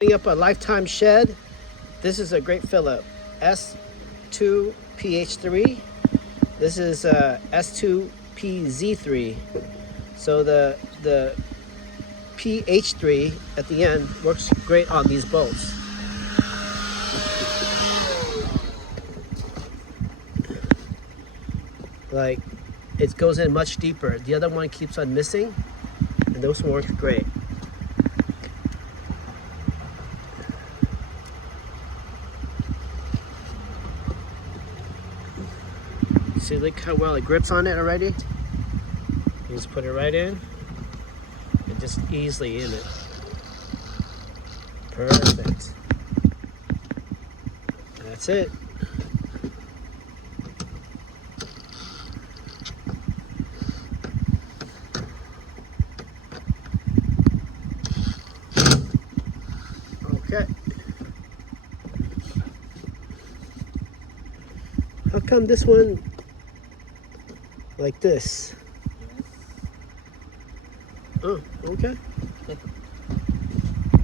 Putting up a lifetime shed. This is a great Phillip S2PH3. This is S2PZ3. So the PH3 at the end works great on these boats. Like, it goes in much deeper. The other one keeps on missing, and those work great. See, look how well it grips on it already. You just put it right in, and just easily in it. Perfect. That's it. Okay. How come this one like this? Oh, okay.